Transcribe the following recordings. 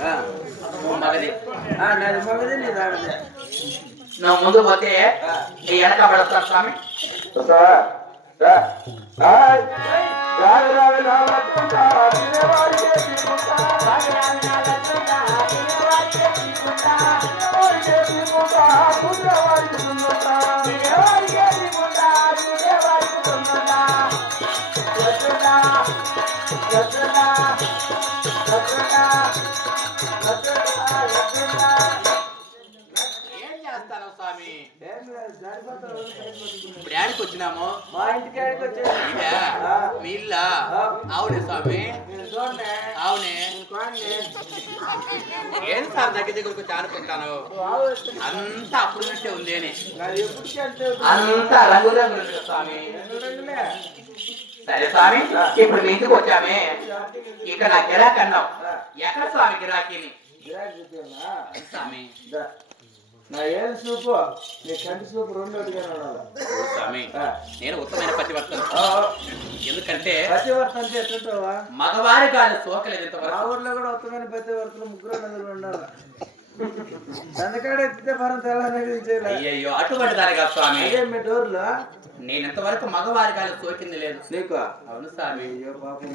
ఆ, మగది ఆ, నాది మగది నీది ఆడదే నువ్వు ముందు పోతే నీ వెనక పడతా ఇప్పుడు యాడికి వచ్చినాము? మా ఇంటికి. ఇదే? ఆ, మీ ఇల్లా అవునే స్వామి. అవునే. ఏం సార్ దగ్గర దగ్గరకు వేసుకుని, అంతా అప్పుడు నుంచే ఉంది అని. అంతే రంగు ఉంది స్వామి. సరే స్వామి ఇప్పుడు మీ ఇంటికి వచ్చామే. ఇక నా గిరాకీ అన్నావు ఎక్కడ స్వామి గిరాకీని? స్వామి. నా ఏది సూపు నీ కంటి సూపు రెండు ఒకటిగానే ఉండాలి ఓ స్వామి. నేను ఉత్తమైన పతివర్తను ఎందుకంటే పతివర్త అంటే ఎట్టుంటావా మగవారి గాలి సోకలేదు మా ఇంతవరకు ఊర్లో కూడా ఉత్తమైన పతివర్తలు ముగ్గురు నలుగురు ఉండాలి అయ్యయ్యో అటువంటి దాని కాదు స్వామి. మీ డోర్లో? నేను ఇంతవరకు మగవారి గాలి సోకింది లేదు. నీకు? అవును స్వామి. అయ్యో కాదు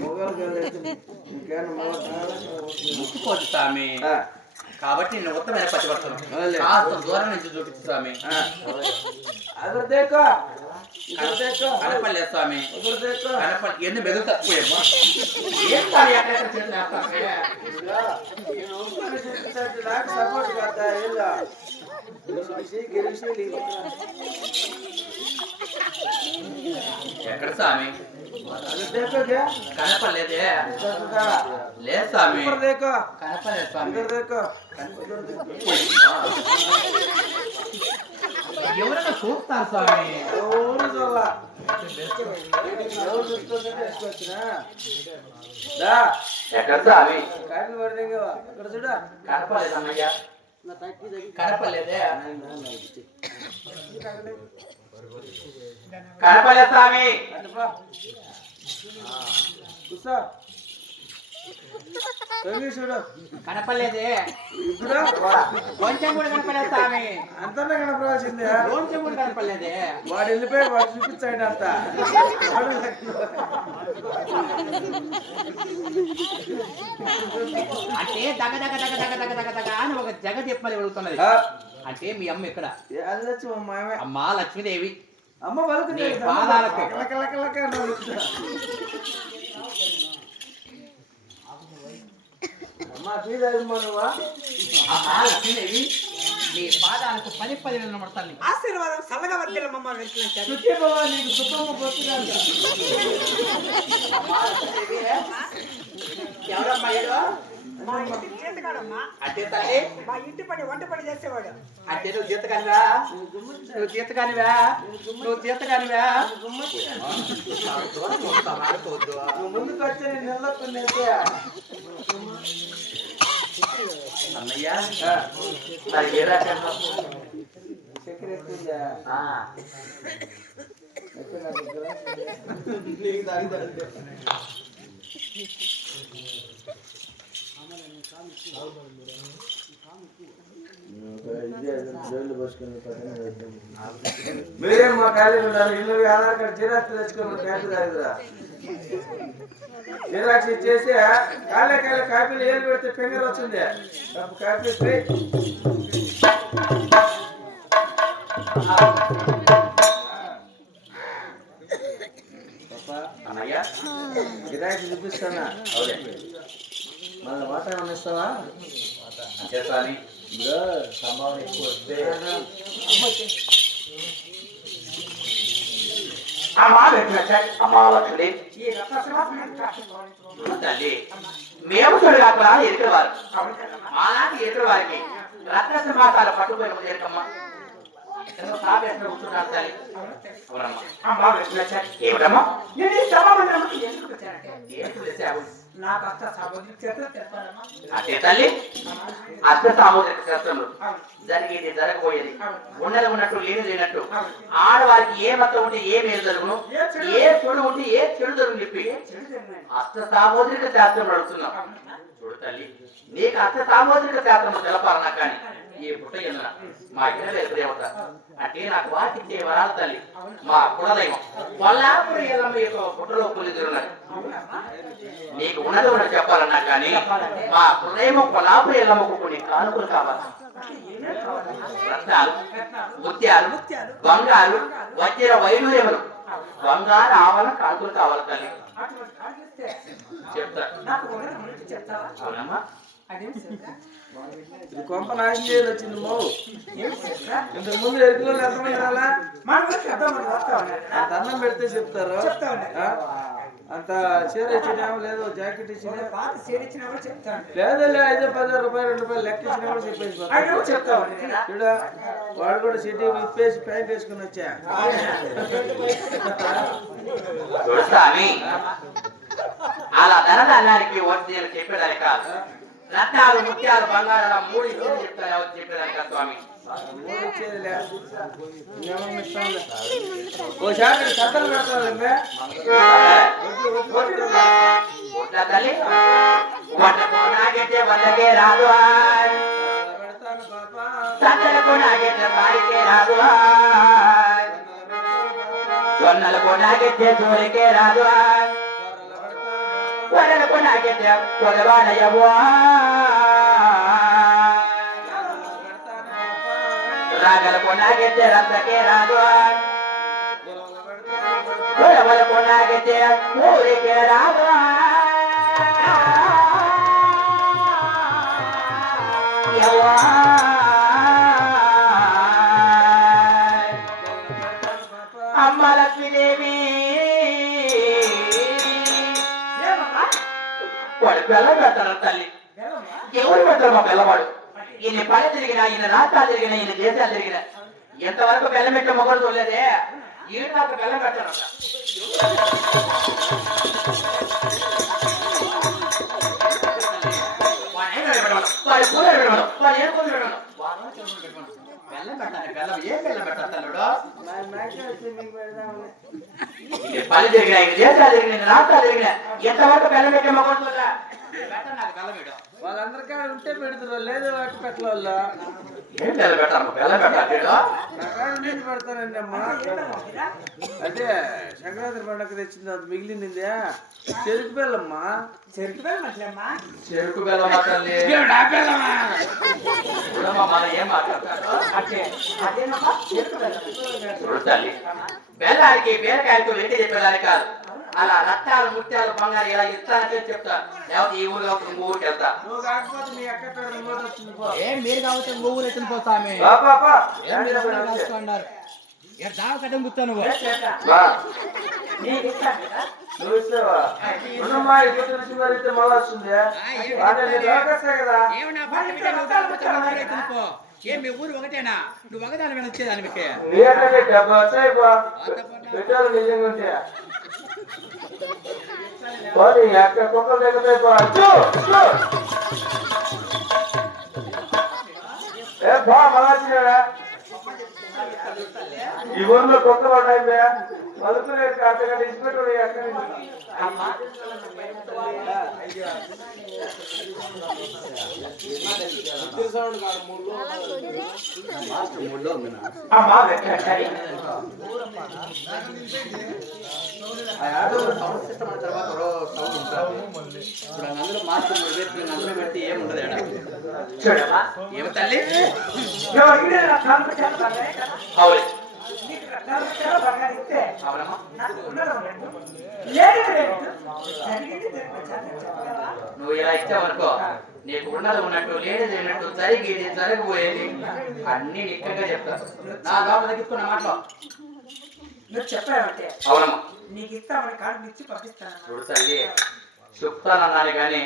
ముట్టుకోదు స్వామి. కాబట్టి నేను ఉత్తమైన పతివర్తను. కాస్త దూరం నుంచి చూపించు స్వామి. కనపడలేదు స్వామి. కనపడ ఎన్ని మెదులు తక్కువేమో ఏం స్వామి చేతులు వేస్తామే? నేను ఒక్కడిని చూపించాలి నాకు సపోర్ట్ కదా ఇలా గెలిచి గెలిచి ఎక్కడ స్వామి అది దేకోగే కనపడలేదే ఇక్కడ లేదు స్వామి దేకో కనపడలేదు స్వామి ఇక్కడ దేకో ఎవరైనా చూస్తారు స్వామి ఎవరు చూడాల ఎవరు చూస్తుంటే తీసుకొచ్చినా దా ఎక్కడ స్వామి కాయలు పడినాక ఇక్కడ చూడ కనపడలేదు అన్నయ్య కనపడలేదు. స్వామి. కూర్చో. కనపడలేదే. ఇప్పుడు? కొంచెం కూడా కనపడలేదు స్వామి. అంతనే కనపడాల్సిందే. కొంచెం కూడా కనపడలేదే. వాడు వెళ్ళిపోయి వాడు చూపించాడు అంత. అంటే దగ దగ దగ దగ దగ దగ దగ అని ఒక జగ చెప్పమని వెళుతున్నది. అంటే మీ అమ్మ మామే. అమ్మా లక్ష్మీదేవి. అమ్మ పలుకుతుంది పాదాలకు. నువ్వా అమ్మా లక్ష్మీదేవి నీ పాదాలకు పది పది వేలు నమడతాను ఆశీర్వాదం చల్లగా వర్తిల్ల మమ్మ వెళ్తున్నాను సుఖీ బాబా నీకు సుఖము ఎవరమ్మా ఏదో మా ఇంటి జీతగాడమ్మా అంటే తల్లి? మా ఇంటి పని వంట పని చేసేవాడు. అంటే నువ్వు జీతకానివా నువ్వు జీతకానివా నువ్వు జీతకానివా. నువ్వు ముందుకు వచ్చి నిలబడుకునేసి అన్నయ్య మరి ఏ రకంగా చక్కెర ఎత్తిందా ఆ, ఎత్తి నాకు ఇద్దరు. మీరేం మా ఖాళీ ఉన్నారు ఇల్లు ఆధార్ కార్డు జిరాక్స్ తెచ్చుకోమని కాపీ తాగుదురా జిరాక్స్ ఇచ్చేసి కాలే కాలే కాపీలు ఏలు పెడితే ఫింగర్ వచ్చింది. కాపీ చూపిస్తానా? అవునే మళ్ళీ మాట ఏమన్నా ఇస్తావా సంభావన ఎక్కువ వస్తే. కాకపోవాలి. తల్లి మేము చూడగాక ఎదుటి వారు ఆనాటి ఎదుటి వారికి రత్న సింహాసాల ఎంతో సావేసిన కూర్చున్నారు తల్లి అవునమ్మా అమ్మా ఈ సభామందిరంకి ఎందుకు వచ్చానంటే అంటే తల్లి. అష్ట సామూహిక శాస్త్రంలో జరిగేది జరగబోయేది. ఉన్నది ఉన్నట్టు లేని లేనట్టు. ఆడవారికి ఏ మతం ఉంటే ఏ మేలు జరుగును? ఏ చెడు ఉంటే ఏ చెడు జరుగును చెప్పి అష్ట సామూహిక శాస్త్రం అడుగుతున్నాం. చూడు తల్లి. నీకు అష్ట సామూహిక శాస్త్రం తెలపాలన్నా కానీ ఈ పుట్ట ఎందున మా ఇళ్ళ దేవత అంటే నాకు వాటిచ్చే వరాలు తల్లి మా కులదైవం. ఎల్లమ్మ యొక్క పుట్టలో కొలిదిరున్నది నీకు ఉన్నది ఉన్నది చెప్పాలన్నా కానీ మా హృదయం కొల్లాపురి ఎల్లమ్మకు కొన్ని కానుకలు కావాలి? రత్నాలు ముత్యాలు బంగారు వజ్ర వైడూర్యములు బంగారు ఆవల కానుకలు కావాలి తల్లి. చెప్తా? కొంప నాశనం చేయాలి వచ్చింది మో ఏం చెప్తా ఇంతకు ముందు ఎరుకులో ఎంతమంది రాలా అన్నం పెడితే చెప్తారు? అంత చీర ఇచ్చినాము లేదు జాకెట్ ఇచ్చినా. పాత చేరిచ్చిన కూడా చెప్తా ఉన్నారు లేదులే ఐదు పది రూపాయలు రెండు రూపాయలు లెక్క ఇచ్చినా కూడా చెప్పేసి పోతారు. ఆయన కూడా చెప్తా ఉన్నారు చూడా వాడు కూడా సిటీ విప్పేసి ప్యాంట్ వేసుకుని వచ్చా. అలా ధనదానానికి వడ్డీలు చెప్పేదాని కాదు. రత్నాలు ముత్యాలు బంగారాలు మూడు ఇచ్చేది చెప్తాను ఎవరు చెప్పేదాని కాదు స్వామి మూడు ఇచ్చేదిలే. ఇంకేమన్నా ఇస్తాంలే. ఓ శాఖ సత్తలు పెడతారులే ఒట్లా తల్లి వంటకు నాగైతే వందకే రాదు ఆయ్. పెడతాను పాప సంతలకు నాగైతే సారికే రాదు ఆయ్. జొన్నలకు నాగైతే జోలికే రాదు wadana kuna gete wadabana yabwa ragal kuna gete ratake radwa wadabal kuna gete muri ke radwa yabwa బెల్లం పెడతారు తల్లి బెల్లమా? ఎవరు పెడతారు మా పిల్లవాడు ఈయన పని తిరిగినా ఈయన రాష్ట్రాలు తిరిగినా ఈయన దేశాలు తిరిగినా ఎంతవరకు బెల్లం పెట్టే మొగలు చూడలేదే ఈయన నాకు బెల్లం పెట్టారంట వాడు ఏం పెట్టమను? వాడు కూర పెట్టమను? వాడు ఏం కూర పెట్టమను? వాడు చెవులు పెట్టమను. బెల్లం పెట్టాలి బెల్లం ఏం బెల్లం పెట్టాలి తల్లుడు ఈయన పని తిరిగినా ఈయన దేశాలు తిరిగినా ఈయన రాష్ట్రాలు తిరిగినా ఎంతవరకు బెల్లం పెట్టే మొగలు చూడలే వాళ్ళందరికీ ఉంటే పెడతారు లేదు వాటి. నాకాడ నీళ్ళు పెడతానండి అమ్మా. అదే సంక్రాంతి పండగ తెచ్చింది అది మిగిలింది చెరుకు బెల్లమ్మా. చెరుకు బెల్లం అట్లేమ్మా చెరుకు బెల్లం మాట్లాడలే చూడమ్మా మనం ఏం మాట్లాడతాడు? అట్లే. అదేనమ్మా చెరుకు బెల్లం చూడు తల్లి బెల్లానికి బీరకాయలకు వెంట చెప్పేదాని కాదు. అలా రత్నాలు ముత్యాలు బంగారు ఇలా ఇస్తానని చెప్తా. లేకపోతే ఈ ఊరిలో ఒక ఊరికి వెళ్తా. ఏం మీరు కాబట్టి ఊరు ఎత్తున పోతామే ఇక్కడ దావ కట్టం కూర్చొని ఏం మీ ఊరు ఒకటేనా? నువ్వు ఒకదాని మీద వచ్చేదాని మీకు. ఏ బా మళ్ళా ఈ ఊర్లో కుక్కలు ఉన్నాయి బే మలుపులే అంతకంటే ఇచ్చిపెట్టు నీ అక్క వెంకటేశ్వరి సౌండ్ సిస్టమ్ తర్వాత సౌండ్ ఉంటుంది. ఇప్పుడు అందులో వేసుకుని అందులో ఏడ ఏమి తల్లి? నువ్వు ఇలా ఇచ్చావనుకో నీకు ఉన్నది ఉన్నట్టు లేనిది లేనట్టు జరిగేది జరగబోయేది. అన్ని నిక్కగా చెప్తా నా లోపల తగ్గించుకున్న మాటలో. నువ్వు చెప్పావంటే. అవునమ్మా. నీకు ఇస్తామని కార్డు ఇచ్చి పంపిస్తాను. తల్లి చెప్తానన్నాను కానీ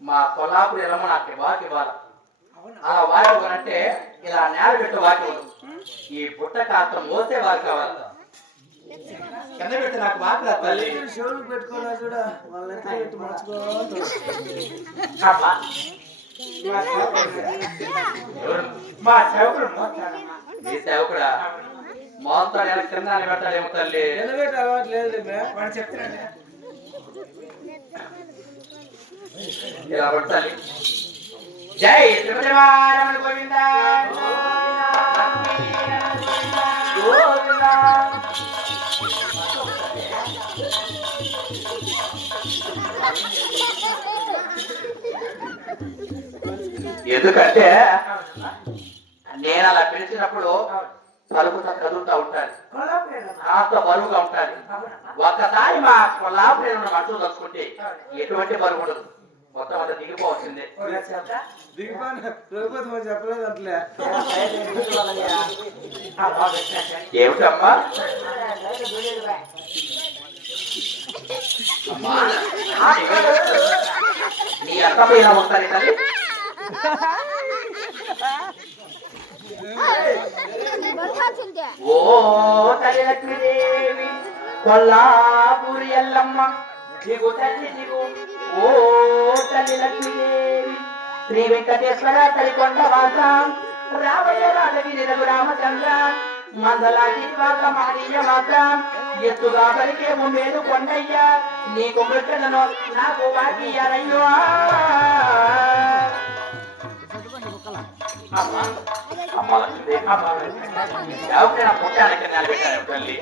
మా కొల్లాపురి ఎల్లమ్మ నాకు వాకి ఇవ్వాలి. అవునా? అలా వాకి ఇవ్వాలంటే ఇలా నేల పెట్టి వాకి ఈ పుట్ట కాస్త మోసే వాకి కావాలి. కింద పెట్టి నాకు వాకి తల్లి. చెవులు పెట్టుకోలే చూడ? వాళ్ళ పెట్టి మర్చుకోవాలి అబ్బా మా సేవకుడు. మా సేవకుడు? మోస్తాడమ్మా నీ సేవకుడా మోస్తాడు ఎలా కింద పెడతాడేమో తల్లి. నిలబెట్టి అలవాటు లేదు వాడు ఇలా పడతాలి జై గోవింద గోవింద. ఎందుకంటే నేను అలా పిలిచినప్పుడు పలుకుతా కదులుతా ఉంటాను కొలపేడమ్మా కాస్త బరువుగా ఉంటాను ఒక్కసారి మా కొల్లాపురం మనసు తలుచుకుంటే ఎటువంటి బరువు ఉండదు. మొత్తం అంతా దిగిపోవాల్సిందే. ఏమిటమ్మా? అమ్మా నీ తల్లి బరకాల్సిందే ఓ తల్లి లక్ష్మీదేవి కొల్లాపూరి ఎల్లమ్మ దిగు తల్లి దిగు. ఓ తల్లి లక్ష్మీదేవి శ్రీ వెంకటేశ్వర తల్లికొండ వాస రావయ్య రాజగిరి రఘు రామచంద్ర మందలాటి వాళ్ళ మానీయ మాత్రం ఎత్తుగా పలికేము మేలు కొండయ్య నీకు మృతులను నాకు వాకియారయ్యో అమ్మా. అమ్మ లక్ష్మీదేవి అమ్మ ఎవరికైనా పుట్టానికి నిలబెట్టాను తల్లి